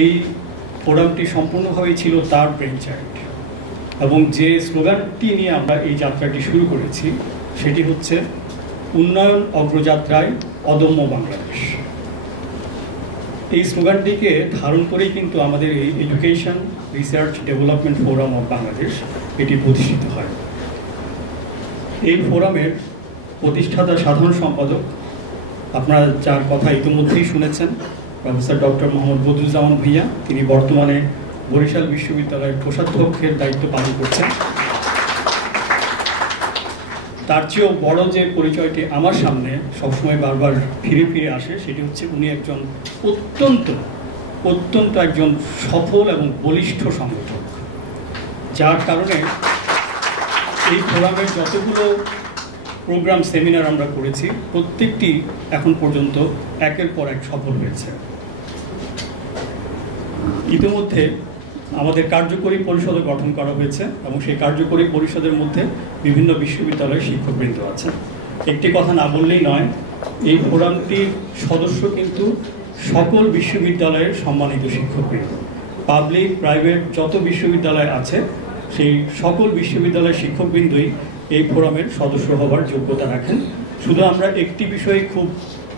এই ফোরামটি সম্পূর্ণভাবেই ছিল তার ব্রেন চাইল্ড, এবং যে স্লোগানটি নিয়ে আমরা এই যাত্রাটি শুরু করেছি সেটি হচ্ছে উন্নয়ন অগ্রযাত্রায় অদম্য বাংলাদেশ। এই স্লোগানটিকে ধারণ করেই কিন্তু আমাদের এই education research development forum of Bangladesh এটি প্রতিষ্ঠিত হয়। এই ফোরামের প্রতিষ্ঠাতা সাধারণ সম্পাদক আপনারা যার কথা ইতিমধ্যেই শুনেছেন, প্রফেসর ডক্টর মোহাম্মদ বদরুজ্জামান ভূঁইয়া, তিনি বর্তমানে বরিশাল বিশ্ববিদ্যালয়ের কোষাধ্যক্ষের দায়িত্ব পালন করছেন। তার চেয়েও বড় যে পরিচয়টি আমার সামনে সবসময় বারবার ফিরে ফিরে আসে সেটি হচ্ছে উনি একজন অত্যন্ত একজন সফল এবং বলিষ্ঠ সংগঠক, যার কারণে এই ফোরামের যতগুলো প্রোগ্রাম সেমিনার আমরা করেছি প্রত্যেকটি এখন পর্যন্ত একের পর এক সফল হয়েছে। ইতিমধ্যে আমাদের কার্যকরী পরিষদ গঠন করা হয়েছে এবং সেই কার্যকরী পরিষদের মধ্যে বিভিন্ন বিশ্ববিদ্যালয়ের শিক্ষকবৃন্দ আছে। একটি কথা না বললেই নয়, এই ফোরামটির সদস্য কিন্তু সকল বিশ্ববিদ্যালয়ের সম্মানিত শিক্ষকবৃন্দ। পাবলিক প্রাইভেট যত বিশ্ববিদ্যালয় আছে সেই সকল বিশ্ববিদ্যালয়ের শিক্ষকবৃন্দই এই ফোরামের সদস্য হবার যোগ্যতা রাখেন। শুধু আমরা একটি বিষয়ে খুব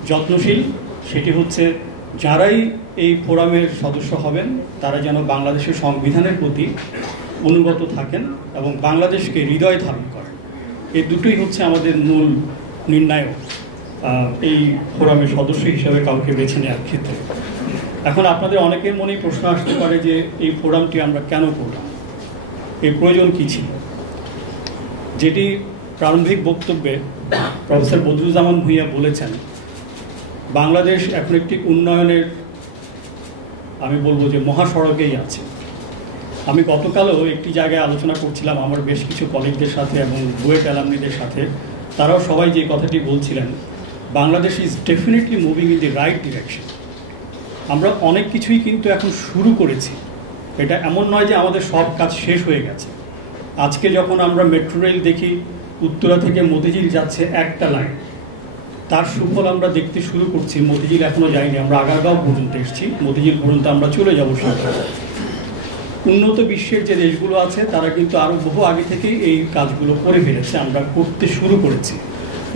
যত্নশীল, সেটি হচ্ছে যারাই এই ফোরামের সদস্য হবেন তারা যেন বাংলাদেশের সংবিধানের প্রতি অনুগত থাকেন এবং বাংলাদেশকে হৃদয়ে ধারণ করেন। এই দুটোই হচ্ছে আমাদের মূল নির্ণায়ক এই ফোরামের সদস্য হিসেবে কাউকে বেছে নেওয়ার ক্ষেত্রে। এখন আপনাদের অনেকের মনেই প্রশ্ন আসতে পারে যে এই ফোরামটি আমরা কেন করলাম, এর প্রয়োজন কী ছিল। যেটি প্রারম্ভিক বক্তব্যে প্রফেসর বদরুজ্জামান ভূঁইয়া বলেছেন, বাংলাদেশ এখন একটি উন্নয়নের আমি বলবো যে মহাসড়কেই আছে। আমি গতকালও একটি জায়গায় আলোচনা করছিলাম আমার বেশ কিছু কলিগদের সাথে এবং বুয়েট অ্যালামনিদের সাথে, তারাও সবাই যে কথাটি বলছিলেন, Bangladesh is definitely moving in the right direction. আমরা অনেক কিছুই কিন্তু এখন শুরু করেছি, এটা এমন নয় যে আমাদের সব কাজ শেষ হয়ে গেছে। আজকে যখন আমরা মেট্রো রেল দেখি উত্তরা থেকে মতিঝিল যাচ্ছে একটা লাইন, তার সুফল আমরা দেখতে শুরু করছি। মতিঝিল এখনো যাইনি, আমরা আগারগাঁও পর্যন্ত এসেছি, মতিঝিল পর্যন্ত আমরা চলে যাবো। উন্নত বিশ্বের যে দেশগুলো আছে তারা কিন্তু আরও বহু আগে থেকেই এই কাজগুলো করে ফেলেছে, আমরা করতে শুরু করেছি।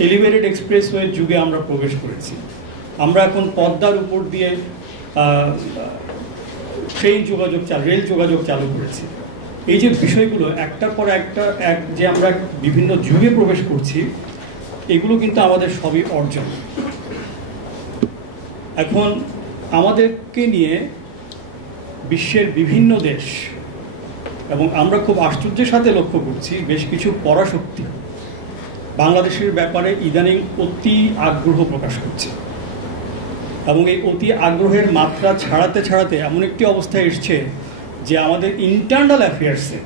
এলিভেটেড এক্সপ্রেসওয়ের যুগে আমরা প্রবেশ করেছি। আমরা এখন পদ্মার উপর দিয়ে রেল যোগাযোগ চালু করেছি। এই যে বিষয়গুলো একটার পর একটা যে আমরা বিভিন্ন যুগে প্রবেশ করছি, এগুলো কিন্তু আমাদের সবই অর্জন। এখন আমাদেরকে নিয়ে বিশ্বের বিভিন্ন দেশ, এবং আমরা খুব আশ্চর্যের সাথে লক্ষ্য করছি বেশ কিছু পরাশক্তি বাংলাদেশের ব্যাপারে ইদানিং অতি আগ্রহ প্রকাশ করছে, এবং এই অতি আগ্রহের মাত্রা ছাড়াতে এমন একটি অবস্থায় এসছে যে আমাদের ইন্টারনাল অ্যাফেয়ার্সে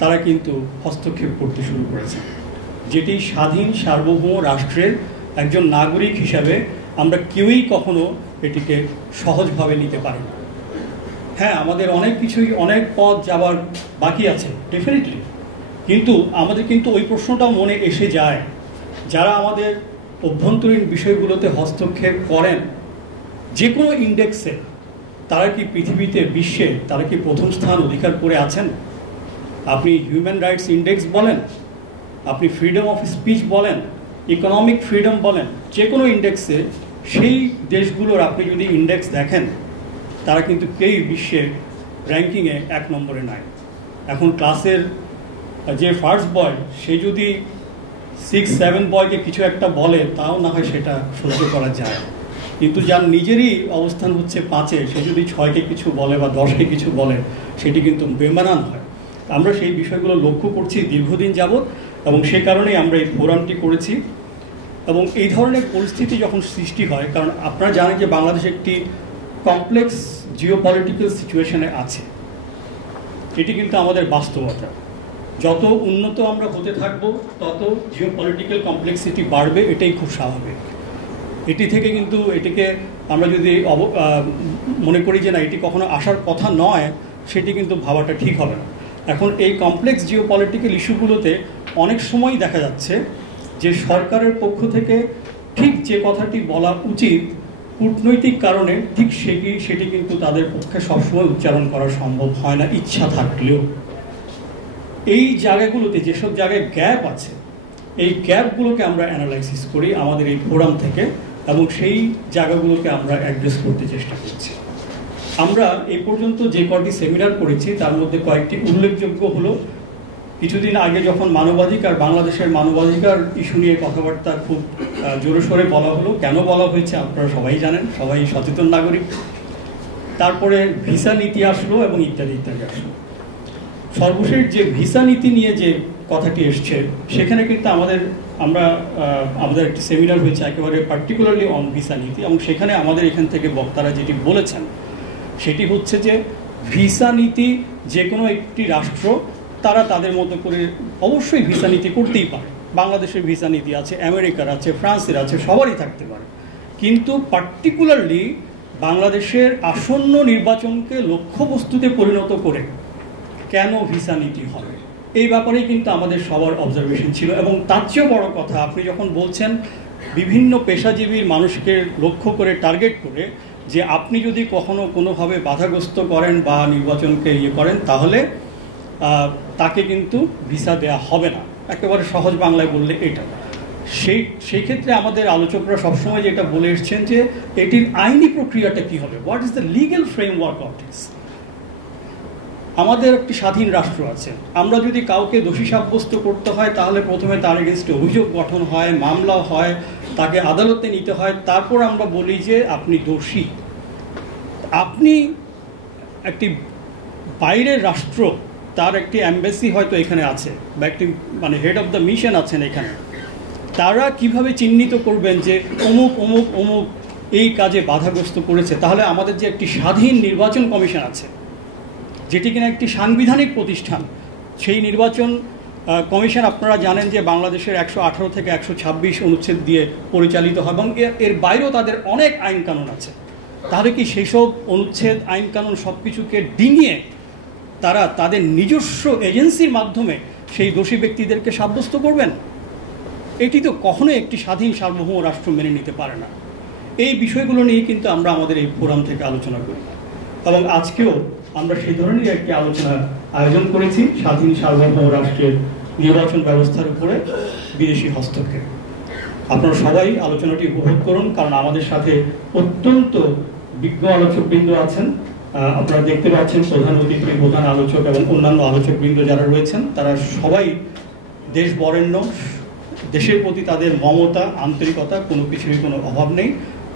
তারা কিন্তু হস্তক্ষেপ করতে শুরু করেছে, যেটি স্বাধীন সার্বভৌম রাষ্ট্রের একজন নাগরিক হিসাবে আমরা কেউই কখনো এটিকে সহজভাবে নিতে পারি না। হ্যাঁ, আমাদের অনেক পথ যাবার বাকি আছে ডেফিনেটলি, কিন্তু আমাদের কিন্তু ওই প্রশ্নটাও মনে এসে যায়, যারা আমাদের অভ্যন্তরীণ বিষয়গুলোতে হস্তক্ষেপ করেন যে কোনো ইন্ডেক্সে, তারা কি পৃথিবীতে বিশ্বে তারা কি প্রথম স্থান অধিকার করে আছেন? আপনি হিউম্যান রাইটস ইন্ডেক্স বলেন, আপনি ফ্রিডম অফ স্পিচ বলেন, ইকোনমিক ফ্রিডম বলেন, যে কোনো ইন্ডেক্সে সেই দেশগুলোর আপনি যদি ইন্ডেক্স দেখেন, তারা কিন্তু কেউই বিশ্বের র্যাঙ্কিংয়ে 1 নম্বরে নাই। এখন ক্লাসের যে ফার্স্ট বয় সে যদি 6-7 বয়কে কিছু একটা বলে, তাও না হয় সেটা সহ্য করা যায়, কিন্তু যার নিজেরই অবস্থান হচ্ছে 5-এ, সে যদি 6কে কিছু বলে বা 10কে কিছু বলে, সেটি কিন্তু বেমানান হয়। আমরা সেই বিষয়গুলো লক্ষ্য করছি দীর্ঘদিন যাবৎ, এবং সেই কারণেই আমরা এই ফোরামটি করেছি। এবং এই ধরনের পরিস্থিতি যখন সৃষ্টি হয়, কারণ আপনারা জানেন যে বাংলাদেশ একটি কমপ্লেক্স জিওপলিটিক্যাল সিচুয়েশনে আছে, এটি কিন্তু আমাদের বাস্তবতা। যত উন্নত আমরা হতে থাকব তত জিওপলিটিক্যাল কমপ্লেক্সিটি বাড়বে, এটাই খুব স্বাভাবিক। এটিকে আমরা যদি মনে করি যে না এটি কখনো আসার কথা নয়, সেটি কিন্তু ভাবাটা ঠিক হবে না। এখন এই কমপ্লেক্স জিওপলিটিক্যাল ইস্যুগুলোতে অনেক সময় দেখা যাচ্ছে যে সরকারের পক্ষ থেকে ঠিক যে কথাটি বলা উচিত কূটনৈতিক কারণে ঠিক সেটি কিন্তু তাদের পক্ষে সবসময় উচ্চারণ করা সম্ভব হয় না, ইচ্ছা থাকলেও। এই জায়গাগুলোতে যেসব জায়গায় গ্যাপ আছে, এই গ্যাপগুলোকে আমরা অ্যানালাইসিস করি আমাদের এই ফোরাম থেকে, এবং সেই জায়গাগুলোকে আমরা অ্যাড্রেস করতে চেষ্টা করছি। আমরা এই পর্যন্ত যে কয়টি সেমিনার করেছি তার মধ্যে কয়েকটি উল্লেখযোগ্য হলো, কিছুদিন আগে যখন মানবাধিকার, বাংলাদেশের মানবাধিকার ইস্যু নিয়ে কথাবার্তা খুব জোরে সোরে বলা হলো। কেন বলা হয়েছে আপনারা সবাই জানেন, সবাই সচেতন নাগরিক। তারপরে ভিসা নীতি আসলো এবং ইত্যাদি ইত্যাদি আসলো। সর্বশেষ যে ভিসা নীতি নিয়ে যে কথাটি এসছে, সেখানে কিন্তু আমাদের একটি সেমিনার হয়েছে একেবারে পার্টিকুলারলি অন ভিসা নীতি, এবং সেখানে আমাদের এখান থেকে বক্তারা যেটি বলেছেন সেটি হচ্ছে যে ভিসা নীতি যে কোনো একটি রাষ্ট্র তারা তাদের মতো করে অবশ্যই ভিসা নীতি করতেই পারে। বাংলাদেশের ভিসা নীতি আছে, আমেরিকার আছে, ফ্রান্সের আছে, সবারই থাকতে পারে। কিন্তু পার্টিকুলারলি বাংলাদেশের আসন্ন নির্বাচনকে লক্ষ্যবস্তুতে পরিণত করে কেন ভিসা নীতি হবে, এই ব্যাপারেই কিন্তু আমাদের সবার অবজারভেশন ছিল। এবং তার চেয়েও বড় কথা, আপনি যখন বলছেন বিভিন্ন পেশাজীবীর মানুষকে লক্ষ্য করে, টার্গেট করে, যে আপনি যদি কখনো কোনোভাবে বাধাগ্রস্ত করেন বা নির্বাচনকে করেন, তাহলে তাকে কিন্তু ভিসা দেয়া হবে না, একেবারে সহজ বাংলায় বললে এটা। সেই ক্ষেত্রে আমাদের আলোচকরা সবসময় যেটা বলে এসছেন যে এটির আইনি প্রক্রিয়াটা কি হবে, what is the legal framework of this. আমাদের একটি স্বাধীন রাষ্ট্র আছে, আমরা যদি কাউকে দোষী সাব্যস্ত করতে হয় তাহলে প্রথমে তার এগেনস্টে অভিযোগ গঠন হয়, মামলা হয়, তাকে আদালতে নিতে হয়, তারপর আমরা বলি যে আপনি দোষী। আপনি একটি বাইরের রাষ্ট্র, তার একটি অ্যাম্বাসি হয়তো এখানে আছে, বা একটি হেড অফ দ্য মিশন আছেন এখানে, তারা কিভাবে চিহ্নিত করবেন যে অমুক অমুক অমুক এই কাজে বাধাগ্রস্ত করেছে? তাহলে আমাদের যে একটি স্বাধীন নির্বাচন কমিশন আছে, যেটি কিনা একটি সাংবিধানিক প্রতিষ্ঠান, সেই নির্বাচন কমিশন আপনারা জানেন যে বাংলাদেশের 118 থেকে 126 অনুচ্ছেদ দিয়ে পরিচালিত হয়, এবং এর বাইরেও তাদের অনেক আইন কানুন আছে। তাহলে কি সেই সব অনুচ্ছেদ, আইন কানুন সব কিছুকে ডিঙিয়ে তারা তাদের নিজস্ব এজেন্সির মাধ্যমে সেই দোষী ব্যক্তিদেরকে সাব্যস্ত করবেন? এটি তো কখনোই একটি স্বাধীন সার্বভৌম রাষ্ট্র মেনে নিতে পারে না। এই বিষয়গুলো নিয়ে কিন্তু আমরা আমাদের এই ফোরাম থেকে আলোচনা করি, এবং আজকেও আমরা সেই ধরনের একটি আলোচনা আয়োজন করেছি, স্বাধীন সার্বভৌম রাষ্ট্রের নির্বাচন ব্যবস্থার উপরে বিদেশি হস্তক্ষেপ। আপনারা সবাই আলোচনাটি উপভোগ করুন, কারণ আমাদের সাথে অত্যন্ত বিজ্ঞ আলোচকবৃন্দ আছেন। আপনারা দেখতে পাচ্ছেন প্রধান অতিথি, প্রধান আলোচক এবং অন্যান্য আলোচকবৃন্দ যারা রয়েছেন, তারা সবাই দেশ বরেণ্য, দেশের প্রতি তাদের মমতা, আন্তরিকতা, কোনো কিছুরই কোনো অভাব নেই।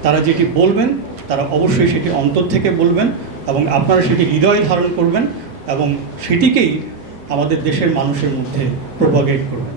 তারা যেটি বলবেন তারা অবশ্যই সেটি অন্তর থেকে বলবেন, এবং আপনারা সেটি হৃদয়ে ধারণ করবেন এবং সেটিকেই আমাদের দেশের মানুষের মধ্যে প্রোপাগেট করবেন।